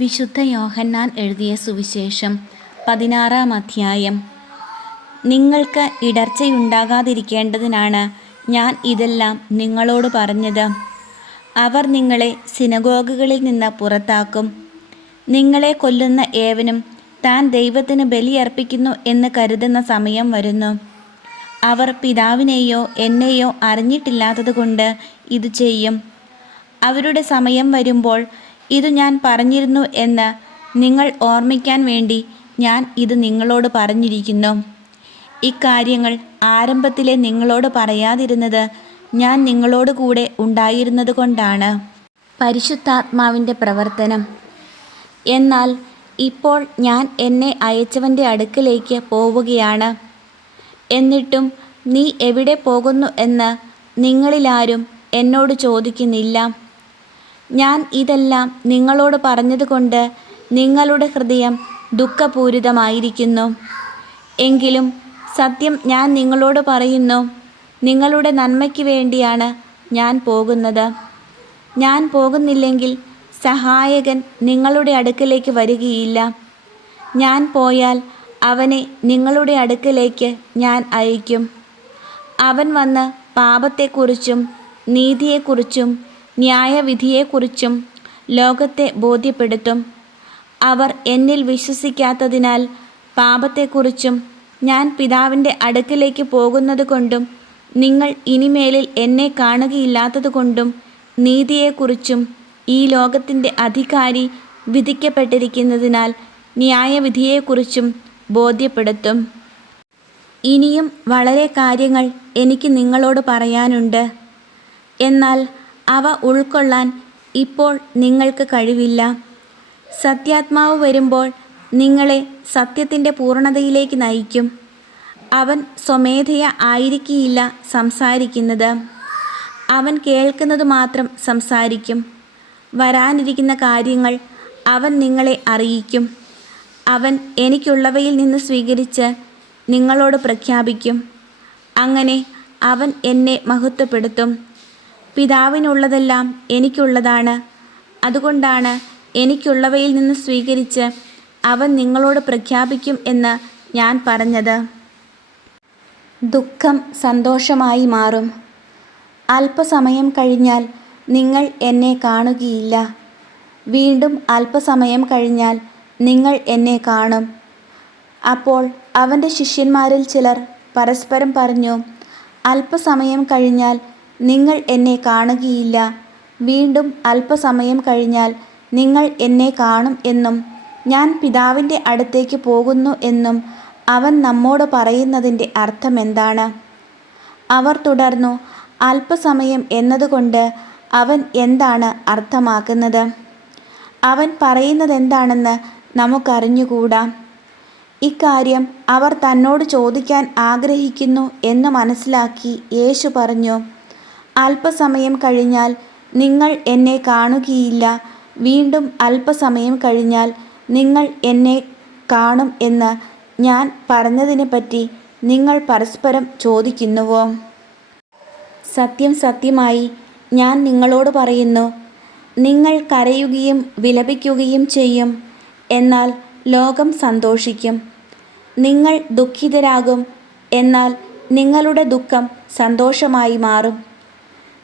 വിശുദ്ധ യോഹന്നാൻ എഴുതിയ സുവിശേഷം 16-ാം അധ്യായം. നിങ്ങൾക്ക് ഇടർച്ചയുണ്ടാകാതിരിക്കേണ്ടതിനാണ് ഞാൻ ഇതെല്ലാം നിങ്ങളോട് പറഞ്ഞത്. അവർ നിങ്ങളെ സിനഗോഗുകളിൽ നിന്ന് പുറത്താക്കും. നിങ്ങളെ കൊല്ലുന്ന ഏവനും താൻ ദൈവത്തിന് ബലിയർപ്പിക്കുന്നു എന്ന് കരുതുന്ന സമയം വരുന്നു. അവർ പിതാവിനെയോ എന്നെയോ അറിഞ്ഞിട്ടില്ലാത്തതുകൊണ്ട് ഇത് ചെയ്യും. അവരുടെ സമയം വരുമ്പോൾ ഇത് ഞാൻ പറഞ്ഞിരുന്നു എന്ന് നിങ്ങൾ ഓർമ്മിക്കാൻ വേണ്ടി ഞാൻ ഇത് നിങ്ങളോട് പറഞ്ഞിരിക്കുന്നു. ഇക്കാര്യങ്ങൾ ആരംഭത്തിലെ നിങ്ങളോട് പറയാതിരുന്നത് ഞാൻ നിങ്ങളോട് കൂടെ ഉണ്ടായിരുന്നത് കൊണ്ടാണ്. പരിശുദ്ധാത്മാവിൻ്റെ പ്രവർത്തനം. എന്നാൽ ഇപ്പോൾ ഞാൻ എന്നെ അയച്ചവൻ്റെ അടുക്കലേക്ക് പോവുകയാണ്. എന്നിട്ടും നീ എവിടെ പോകുന്നു എന്ന് നിങ്ങളിലാരും എന്നോട് ചോദിക്കുന്നില്ല. ഞാൻ ഇതെല്ലാം നിങ്ങളോട് പറഞ്ഞതുകൊണ്ട് നിങ്ങളുടെ ഹൃദയം ദുഃഖപൂരിതമായിരിക്കുന്നു. എങ്കിലും സത്യം ഞാൻ നിങ്ങളോട് പറയുന്നു, നിങ്ങളുടെ നന്മയ്ക്ക് വേണ്ടിയാണ് ഞാൻ പോകുന്നത്. ഞാൻ പോകുന്നില്ലെങ്കിൽ സഹായകൻ നിങ്ങളുടെ അടുക്കലേക്ക് വരികയില്ല. ഞാൻ പോയാൽ അവനെ നിങ്ങളുടെ അടുക്കലേക്ക് ഞാൻ അയക്കും. അവൻ വന്ന് പാപത്തെക്കുറിച്ചും നീതിയെക്കുറിച്ചും ന്യായവിധിയെക്കുറിച്ചും ലോകത്തെ ബോധ്യപ്പെടുത്തും. അവർ എന്നിൽ വിശ്വസിക്കാത്തതിനാൽ പാപത്തെക്കുറിച്ചും ഞാൻ പിതാവിൻ്റെ അടുക്കലേക്ക് പോകുന്നതുകൊണ്ടും നിങ്ങൾ ഇനിമേലിൽ എന്നെ കാണുകയില്ലാത്തതുകൊണ്ടും നീതിയെക്കുറിച്ചും ഈ ലോകത്തിൻ്റെ അധികാരി വിധിക്കപ്പെട്ടിരിക്കുന്നതിനാൽ ന്യായവിധിയെക്കുറിച്ചും ബോധ്യപ്പെടുത്തും. ഇനിയും വളരെ കാര്യങ്ങൾ എനിക്ക് നിങ്ങളോട് പറയാനുണ്ട്. എന്നാൽ അവ ഉൾക്കൊള്ളാൻ ഇപ്പോൾ നിങ്ങൾക്ക് കഴിവില്ല. സത്യാത്മാവ് വരുമ്പോൾ നിങ്ങളെ സത്യത്തിൻ്റെ പൂർണ്ണതയിലേക്ക് നയിക്കും. അവൻ സ്വമേധയാ ആയിരിക്കില്ല സംസാരിക്കുന്നത്. അവൻ കേൾക്കുന്നത് മാത്രം സംസാരിക്കും. വരാനിരിക്കുന്ന കാര്യങ്ങൾ അവൻ നിങ്ങളെ അറിയിക്കും. അവൻ എനിക്കുള്ളവയിൽ നിന്ന് സ്വീകരിച്ച് നിങ്ങളോട് പ്രഖ്യാപിക്കും. അങ്ങനെ അവൻ എന്നെ മഹത്വപ്പെടുത്തും. പിതാവിനുള്ളതെല്ലാം എനിക്കുള്ളതാണ്. അതുകൊണ്ടാണ് എനിക്കുള്ളവയിൽ നിന്ന് സ്വീകരിച്ച് അവൻ നിങ്ങളോട് പ്രഖ്യാപിക്കും എന്ന് ഞാൻ പറഞ്ഞത്. ദുഃഖം സന്തോഷമായി മാറും. അല്പസമയം കഴിഞ്ഞാൽ നിങ്ങൾ എന്നെ കാണുകയില്ല. വീണ്ടും അല്പസമയം കഴിഞ്ഞാൽ നിങ്ങൾ എന്നെ കാണും. അപ്പോൾ അവൻ്റെ ശിഷ്യന്മാരിൽ ചിലർ പരസ്പരം പറഞ്ഞു, അല്പസമയം കഴിഞ്ഞാൽ നിങ്ങൾ എന്നെ കാണുകയില്ല. വീണ്ടും അല്പസമയം കഴിഞ്ഞാൽ നിങ്ങൾ എന്നെ കാണും എന്നും ഞാൻ പിതാവിൻ്റെ അടുത്തേക്ക് പോകുന്നു എന്നും അവൻ നമ്മോട് പറയുന്നതിൻ്റെ അർത്ഥമെന്താണ്? അവർ തുടർന്നു, അല്പസമയം എന്നതുകൊണ്ട് അവൻ എന്താണ് അർത്ഥമാക്കുന്നത്? അവൻ പറയുന്നതെന്താണെന്ന് നമുക്കറിഞ്ഞുകൂടാ. ഇക്കാര്യം അവർ തന്നോട് ചോദിക്കാൻ ആഗ്രഹിക്കുന്നു എന്ന് മനസ്സിലാക്കി യേശു പറഞ്ഞു, അല്പസമയം കഴിഞ്ഞാൽ നിങ്ങൾ എന്നെ കാണുകയില്ല. വീണ്ടും അല്പസമയം കഴിഞ്ഞാൽ നിങ്ങൾ എന്നെ കാണും എന്ന് ഞാൻ പറഞ്ഞതിനെപ്പറ്റി നിങ്ങൾ പരസ്പരം ചോദിക്കുന്നുവോ? സത്യം സത്യമായി ഞാൻ നിങ്ങളോട് പറയുന്നു, നിങ്ങൾ കരയുകയും വിലപിക്കുകയും ചെയ്യും. എന്നാൽ ലോകം സന്തോഷിക്കും. നിങ്ങൾ ദുഃഖിതരാകും. എന്നാൽ നിങ്ങളുടെ ദുഃഖം സന്തോഷമായി മാറും.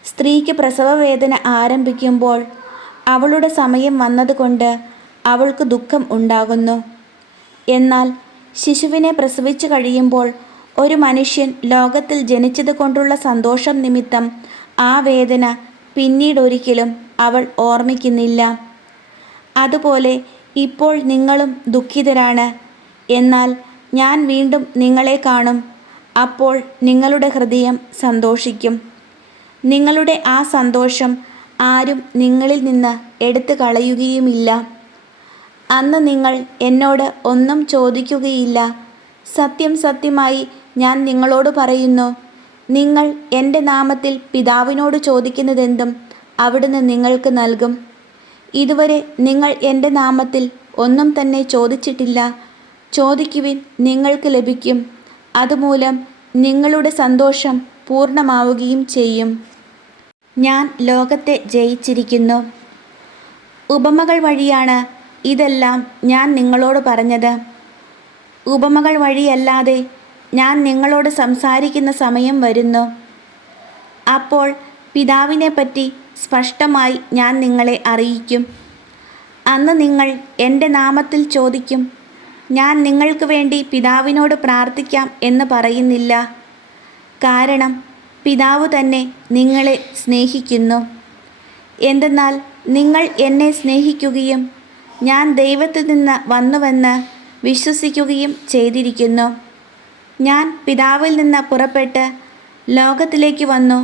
സ്ത്രീക്ക് പ്രസവവേദന ആരംഭിക്കുമ്പോൾ അവളുടെ സമയം വന്നതുകൊണ്ട് അവൾക്ക് ദുഃഖം ഉണ്ടാകുന്നു. എന്നാൽ ശിശുവിനെ പ്രസവിച്ചു കഴിയുമ്പോൾ ഒരു മനുഷ്യൻ ലോകത്തിൽ ജനിച്ചത് കൊണ്ടുള്ള സന്തോഷം നിമിത്തം ആ വേദന പിന്നീടൊരിക്കലും അവൾ ഓർമ്മിക്കുന്നില്ല. അതുപോലെ ഇപ്പോൾ നിങ്ങളും ദുഃഖിതരാണ്. എന്നാൽ ഞാൻ വീണ്ടും നിങ്ങളെ കാണും. അപ്പോൾ നിങ്ങളുടെ ഹൃദയം സന്തോഷിക്കും. നിങ്ങളുടെ ആ സന്തോഷം ആരും നിങ്ങളിൽ നിന്ന് എടുത്തു കളയുകയുമില്ല. അന്ന് നിങ്ങൾ എന്നോട് ഒന്നും ചോദിക്കുകയില്ല. സത്യം സത്യമായി ഞാൻ നിങ്ങളോട് പറയുന്നു, നിങ്ങൾ എൻ്റെ നാമത്തിൽ പിതാവിനോട് ചോദിക്കുന്നതെന്തും അവിടുന്ന് നിങ്ങൾക്ക് നൽകും. ഇതുവരെ നിങ്ങൾ എൻ്റെ നാമത്തിൽ ഒന്നും തന്നെ ചോദിച്ചിട്ടില്ല. ചോദിക്കുവിൻ, നിങ്ങൾക്ക് ലഭിക്കും. അതുമൂലം നിങ്ങളുടെ സന്തോഷം പൂർണ്ണമാവുകയും ചെയ്യും. ഞാൻ ലോകത്തെ ജയിച്ചിരിക്കുന്നു. ഉപമകൾ വഴിയാണ് ഇതെല്ലാം ഞാൻ നിങ്ങളോട് പറഞ്ഞത് ഉപമകൾ വഴിയല്ലാതെ ഞാൻ നിങ്ങളോട് സംസാരിക്കുന്ന സമയം വരുന്നു. അപ്പോൾ പിതാവിനെപ്പറ്റി സ്പഷ്ടമായി ഞാൻ നിങ്ങളെ അറിയിക്കും. അന്ന് നിങ്ങൾ എൻ്റെ നാമത്തിൽ ചോദിക്കും, ഞാൻ നിങ്ങൾക്ക് വേണ്ടി പിതാവിനോട് പ്രാർത്ഥിക്കാം എന്ന് പറയുന്നില്ല. കാരണം പിതാവ് തന്നെ നിങ്ങളെ സ്നേഹിക്കുന്നു. എന്തെന്നാൽ നിങ്ങൾ എന്നെ സ്നേഹിക്കുകയും ഞാൻ ദൈവത്തിൽ നിന്ന് വന്നുവെന്ന് വിശ്വസിക്കുകയും ചെയ്തിരിക്കുന്നു. ഞാൻ പിതാവിൽ നിന്ന് പുറപ്പെട്ട് ലോകത്തിലേക്ക് വന്നു.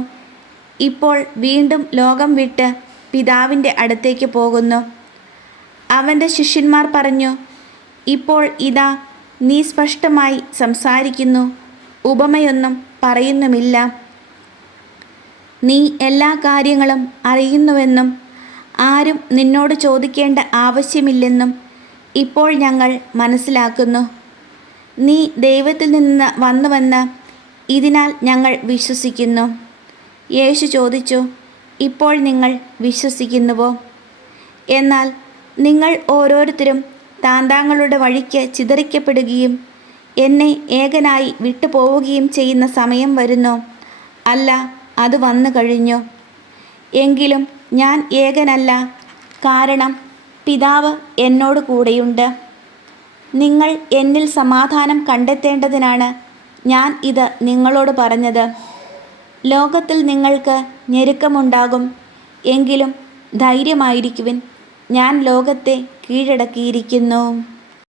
ഇപ്പോൾ വീണ്ടും ലോകം വിട്ട് പിതാവിൻ്റെ അടുത്തേക്ക് പോകുന്നു. അവൻ്റെ ശിഷ്യന്മാർ പറഞ്ഞു, ഇപ്പോൾ ഇതാ നീ സ്പഷ്ടമായി സംസാരിക്കുന്നു, ഉപമയൊന്നും പറയുന്നുമില്ല. നീ എല്ലാ കാര്യങ്ങളും അറിയുന്നുവെന്നും ആരും നിന്നോട് ചോദിക്കേണ്ട ആവശ്യമില്ലെന്നും ഇപ്പോൾ ഞങ്ങൾ മനസ്സിലാക്കുന്നു. നീ ദൈവത്തിൽ നിന്ന് വന്നുവെന്ന് ഇതിനാൽ ഞങ്ങൾ വിശ്വസിക്കുന്നു. യേശു ചോദിച്ചു, ഇപ്പോൾ നിങ്ങൾ വിശ്വസിക്കുന്നുവോ? എന്നാൽ നിങ്ങൾ ഓരോരുത്തരും താന്താങ്ങളുടെ വഴിക്ക് ചിതറിക്കപ്പെടുകയും എന്നെ ഏകനായി വിട്ടുപോവുകയും ചെയ്യുന്ന സമയം വരുന്നു. അല്ല, അത് വന്നു കഴിഞ്ഞു. എങ്കിലും ഞാൻ ഏകനല്ല, കാരണം പിതാവ് എന്നോട് കൂടെയുണ്ട്. നിങ്ങൾ എന്നിൽ സമാധാനം കണ്ടെത്തേണ്ടതിനാണ് ഞാൻ ഇത് നിങ്ങളോട് പറഞ്ഞത്. ലോകത്തിൽ നിങ്ങൾക്ക് ഞെരുക്കമുണ്ടാകും. എങ്കിലും ധൈര്യമായിരിക്കുവിൻ, ഞാൻ ലോകത്തെ കീഴടക്കിയിരിക്കുന്നു.